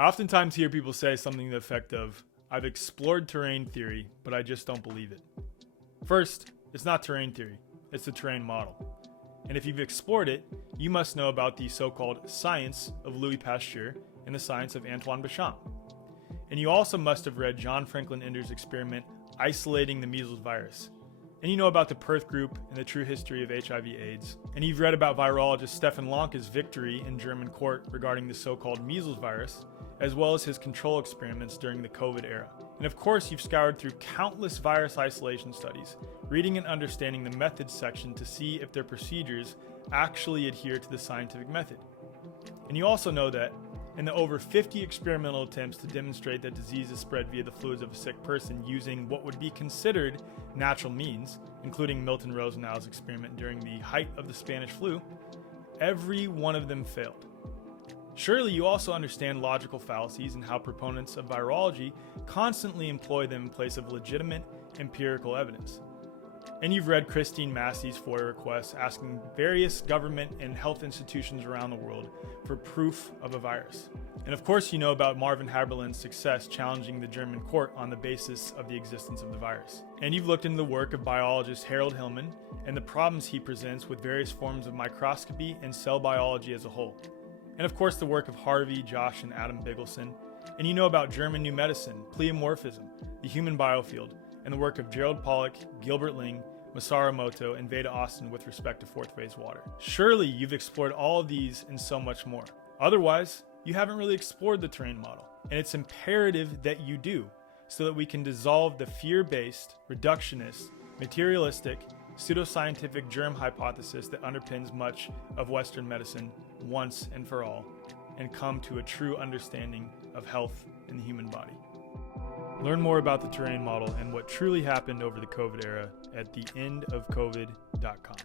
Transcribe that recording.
I oftentimes hear people say something to the effect of, I've explored terrain theory, but I just don't believe it. First, it's not terrain theory, it's the terrain model. And if you've explored it, you must know about the so-called science of Louis Pasteur and the science of Antoine Béchamp. And you also must have read John Franklin Inder's experiment isolating the measles virus. And you know about the Perth Group and the true history of HIV/AIDS. And you've read about virologist Stefan Lanka's victory in German court regarding the so-called measles virus, as well as his control experiments during the COVID era. And of course, you've scoured through countless virus isolation studies, reading and understanding the methods section to see if their procedures actually adhere to the scientific method. And you also know that in the over 50 experimental attempts to demonstrate that disease is spread via the fluids of a sick person using what would be considered natural means, including Milton Rosenow's experiment during the height of the Spanish flu, every one of them failed. Surely you also understand logical fallacies and how proponents of virology constantly employ them in place of legitimate empirical evidence. And you've read Christine Massey's FOIA requests asking various government and health institutions around the world for proof of a virus. And of course you know about Marvin Haberlin's success challenging the German court on the basis of the existence of the virus. And you've looked into the work of biologist Harold Hillman and the problems he presents with various forms of microscopy and cell biology as a whole. And of course the work of Harvey, Josh, and Adam Bigelsen. And you know about German New Medicine, pleomorphism, the human biofield, and the work of Gerald Pollack, Gilbert Ling, Masaru Emoto, and Veda Austin with respect to fourth phase water. Surely you've explored all of these and so much more. Otherwise, you haven't really explored the terrain model. And it's imperative that you do, so that we can dissolve the fear-based, reductionist, materialistic, pseudoscientific germ hypothesis that underpins much of Western medicine once and for all, and come to a true understanding of health in the human body. Learn more about the terrain model and what truly happened over the COVID era at theendofcovid.com.